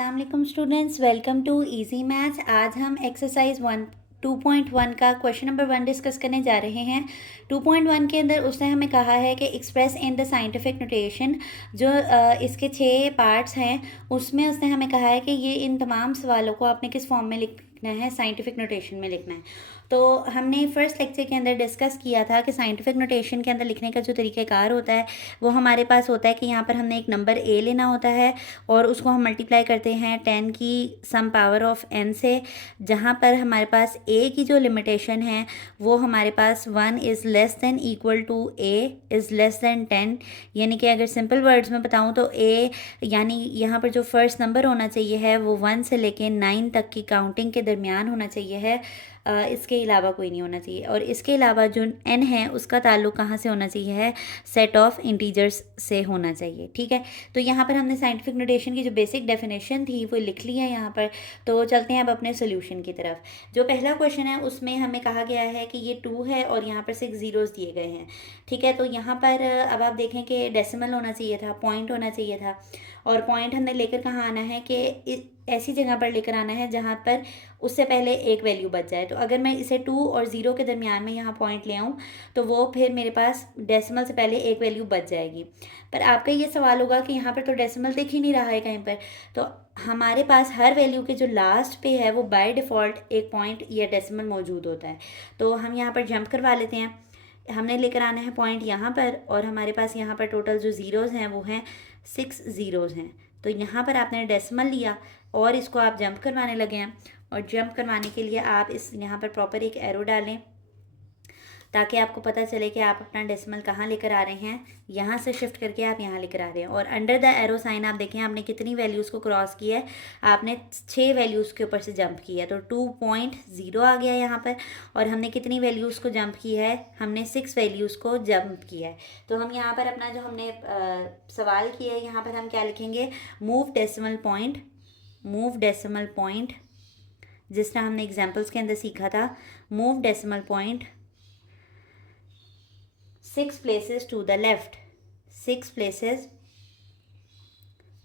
अस्सलाम वालेकुम students, welcome to easy maths. आज हम एक्सरसाइज 2.1 का क्वेश्चन नंबर 1 डिस्कस करने जा रहे हैं। 2.1 के अंदर उसने हमें कहा है कि express in the scientific notation, जो इसके 6 पार्ट्स हैं उसमें उसने हमें कहा है कि ये इन तमाम सवालों को आपने किस फॉर्म में लिखना है, साइंटिफिक नोटेशन में लिखना है। तो हमने फर्स्ट लेक्चर के अंदर डिस्कस किया था कि साइंटिफिक नोटेशन के अंदर लिखने का जो तरीक़ाकार होता है वो हमारे पास होता है कि यहाँ पर हमने एक नंबर ए लेना होता है और उसको हम मल्टीप्लाई करते हैं 10 की सम पावर ऑफ n से, जहाँ पर हमारे पास a की जो लिमिटेशन है वो हमारे पास 1 is less than equal to a is less than 10। यानी कि अगर सिंपल वर्ड्स में बताऊँ तो a यानी यहाँ पर जो फर्स्ट नंबर होना चाहिए है वो 1 से लेके 9 तक की काउंटिंग के दरमियान होना चाहिए है, इसके अलावा कोई नहीं होना चाहिए। और इसके अलावा जो n है उसका ताल्लुक़ कहाँ से होना चाहिए है, सेट ऑफ इंटीजर्स से होना चाहिए। ठीक है, तो यहाँ पर हमने साइंटिफिक नोटेशन की जो बेसिक डेफिनेशन थी वो लिख ली है यहाँ पर। तो चलते हैं अब अपने सोल्यूशन की तरफ। जो पहला क्वेश्चन है उसमें हमें कहा गया है कि ये 2 है और यहाँ पर 6 ज़ीरोज़ दिए गए हैं। ठीक है, तो यहाँ पर अब आप देखें कि डेसिमल होना चाहिए था, पॉइंट होना चाहिए था, और पॉइंट हमने लेकर कहाँ आना है कि ऐसी जगह पर लेकर आना है जहाँ पर उससे पहले एक वैल्यू बच जाए। तो अगर मैं इसे 2 और 0 के दरमियान में यहाँ पॉइंट ले आऊँ तो वो फिर मेरे पास डेसिमल से पहले एक वैल्यू बच जाएगी। पर आपका ये सवाल होगा कि यहाँ पर तो डेसिमल दिख ही नहीं रहा है कहीं पर। तो हमारे पास हर वैल्यू के जो लास्ट पे है वो बाय डिफ़ॉल्ट एक पॉइंट या डेसिमल मौजूद होता है। तो हम यहाँ पर जंप करवा लेते हैं। हमने लेकर आना है पॉइंट यहाँ पर और हमारे पास यहाँ पर टोटल जो ज़ीरोज़ हैं वो हैं 6 ज़ीरोज़ हैं। तो यहाँ पर आपने डेसिमल लिया और इसको आप जंप करवाने लगे हैं, और जंप करवाने के लिए आप इस यहाँ पर प्रॉपर एक एरो डालें ताकि आपको पता चले कि आप अपना डेसिमल कहाँ लेकर आ रहे हैं। यहाँ से शिफ्ट करके आप यहाँ लेकर आ रहे हैं और अंडर द एरो साइन आप देखें आपने कितनी वैल्यूज़ को क्रॉस किया है, आपने 6 वैल्यूज़ के ऊपर से जंप किया। तो 2.0 आ गया यहाँ पर, और हमने कितनी वैल्यूज़ को जंप किया है, हमने 6 वैल्यूज़ को जंप किया है। तो हम यहाँ पर अपना जो हमने सवाल किया है यहाँ पर हम क्या लिखेंगे, move decimal point, move decimal point, जिस तरह हमने एग्जाम्पल्स के अंदर सीखा था, move decimal point 6 places to the left, 6 places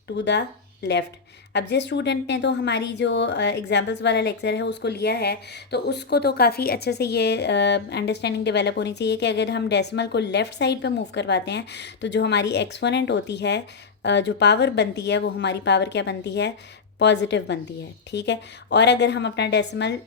to the left। अब जिस स्टूडेंट ने तो हमारी जो एग्जाम्पल्स वाला लेक्चर है उसको लिया है तो उसको तो काफ़ी अच्छे से ये अंडरस्टैंडिंग डेवलप होनी चाहिए कि अगर हम डेसिमल को लेफ़्ट साइड पे मूव करवाते हैं तो जो हमारी एक्सपोनेंट होती है, जो पावर बनती है वो हमारी पावर क्या बनती है, पॉजिटिव बनती है। ठीक है, और अगर हम अपना डेसिमल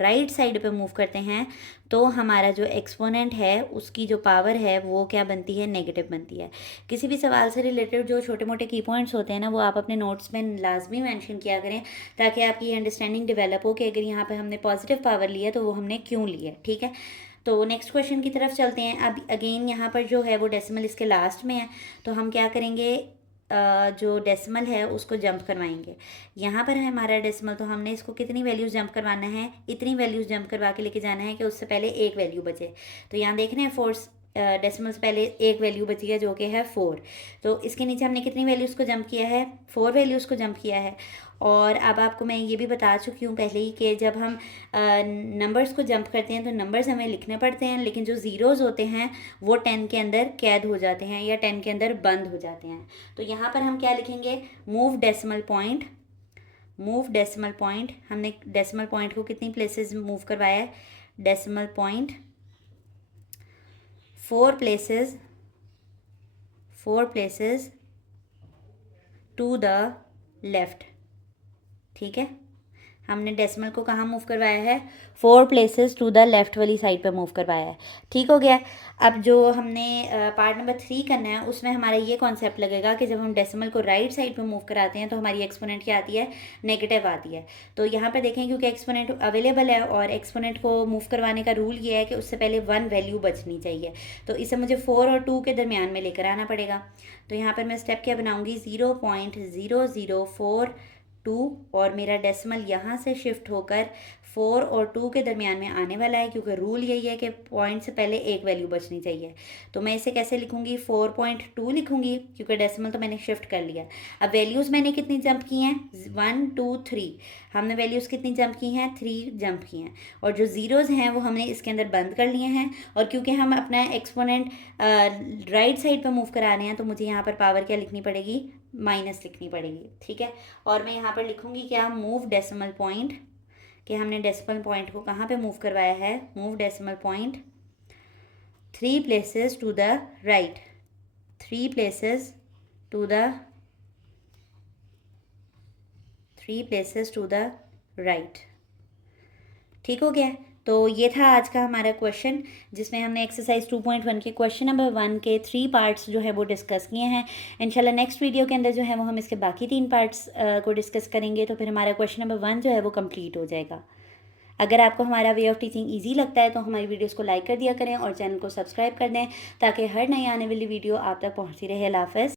राइट साइड पे मूव करते हैं तो हमारा जो एक्सपोनेंट है उसकी जो पावर है वो क्या बनती है, नेगेटिव बनती है। किसी भी सवाल से रिलेटेड जो छोटे मोटे की पॉइंट्स होते हैं ना वो आप अपने नोट्स में लाजमी मेंशन किया करें ताकि आपकी अंडरस्टैंडिंग डेवलप हो कि अगर यहाँ पर हमने पॉजिटिव पावर ली है तो वो हमने क्यों ली है। ठीक है, तो नेक्स्ट क्वेश्चन की तरफ चलते हैं। अब अगेन यहाँ पर जो है वो डेसिमल इसके लास्ट में है, तो हम क्या करेंगे, जो डेसिमल है उसको जंप करवाएंगे। यहाँ पर है हमारा डेसिमल, तो हमने इसको कितनी वैल्यूज़ जंप करवाना है, इतनी वैल्यूज़ जंप करवा के लेके जाना है कि उससे पहले एक वैल्यू बचे। तो यहाँ देख रहे हैं 4 डेसिमल से पहले एक वैल्यू बची है जो कि है 4। तो इसके नीचे हमने कितनी वैल्यूज़ को जंप किया है, 4 वैल्यूज़ को जंप किया है। और अब आपको मैं ये भी बता चुकी हूँ पहले ही कि जब हम नंबर्स को जंप करते हैं तो नंबर्स हमें लिखने पड़ते हैं, लेकिन जो ज़ीरोज़ होते हैं वो 10 के अंदर कैद हो जाते हैं या 10 के अंदर बंद हो जाते हैं। तो यहाँ पर हम क्या लिखेंगे, move decimal point, move decimal point, हमने डेसिमल पॉइंट को कितनी प्लेसेस मूव करवाया है, decimal point 4 places, 4 places to the left. ठीक है, हमने डेसिमल को कहाँ मूव करवाया है, 4 places टू द लेफ़्ट वाली साइड पे मूव करवाया है। ठीक हो गया। अब जो हमने पार्ट नंबर 3 करना है उसमें हमारा ये कॉन्सेप्ट लगेगा कि जब हम डेसिमल को राइट साइड पे मूव कराते हैं तो हमारी एक्सपोनेंट क्या आती है, नेगेटिव आती है। तो यहाँ पर देखें क्योंकि एक्सपोनेंट अवेलेबल है और एक्सपोनेंट को मूव करवाने का रूल ये है कि उससे पहले 1 वैल्यू बचनी चाहिए, तो इसे मुझे 4 और 2 के दरमियान में लेकर आना पड़ेगा। तो यहाँ पर मैं स्टेप क्या बनाऊँगी, 0.0042 और मेरा डेसिमल यहाँ से शिफ्ट होकर 4 और 2 के दरमियान में आने वाला है, क्योंकि रूल यही है कि पॉइंट से पहले एक वैल्यू बचनी चाहिए। तो मैं इसे कैसे लिखूँगी, 4.2 लिखूँगी, क्योंकि डेसिमल तो मैंने शिफ्ट कर लिया। अब वैल्यूज़ मैंने कितनी जंप की हैं, 1 2 3, हमने वैल्यूज़ कितनी जंप की हैं, 3 जंप की हैं, और जो ज़ीरोज़ हैं वो हमने इसके अंदर बंद कर लिए हैं। और क्योंकि हम अपना एक्सपोनेंट राइट साइड पर मूव करा रहे हैं, तो मुझे यहाँ पर पावर क्या लिखनी पड़ेगी, माइनस लिखनी पड़ेगी, ठीक है। और मैं यहाँ पर लिखूँगी क्या, मूव डेसिमल पॉइंट, कि हमने डेसिमल पॉइंट को कहाँ पे मूव करवाया है, move decimal point 3 places to the right, 3 places to the 3 places to the right। ठीक हो गया। तो ये था आज का हमारा क्वेश्चन, जिसमें हमने एक्सरसाइज 2.1 के क्वेश्चन नंबर 1 के 3 पार्ट्स जो है वो डिस्कस किए हैं। इंशाल्लाह नेक्स्ट वीडियो के अंदर जो है वो हम इसके बाकी 3 पार्ट्स को डिस्कस करेंगे, तो फिर हमारा क्वेश्चन नंबर 1 जो है वो कंप्लीट हो जाएगा। अगर आपको हमारा वे ऑफ टीचिंग इजी लगता है तो हमारी वीडियोस को लाइक कर दिया करें और चैनल को सब्सक्राइब कर दें, ताकि हर नई आने वाली वीडियो आप तक पहुंचती रहे। अल्लाह हाफ़िज़।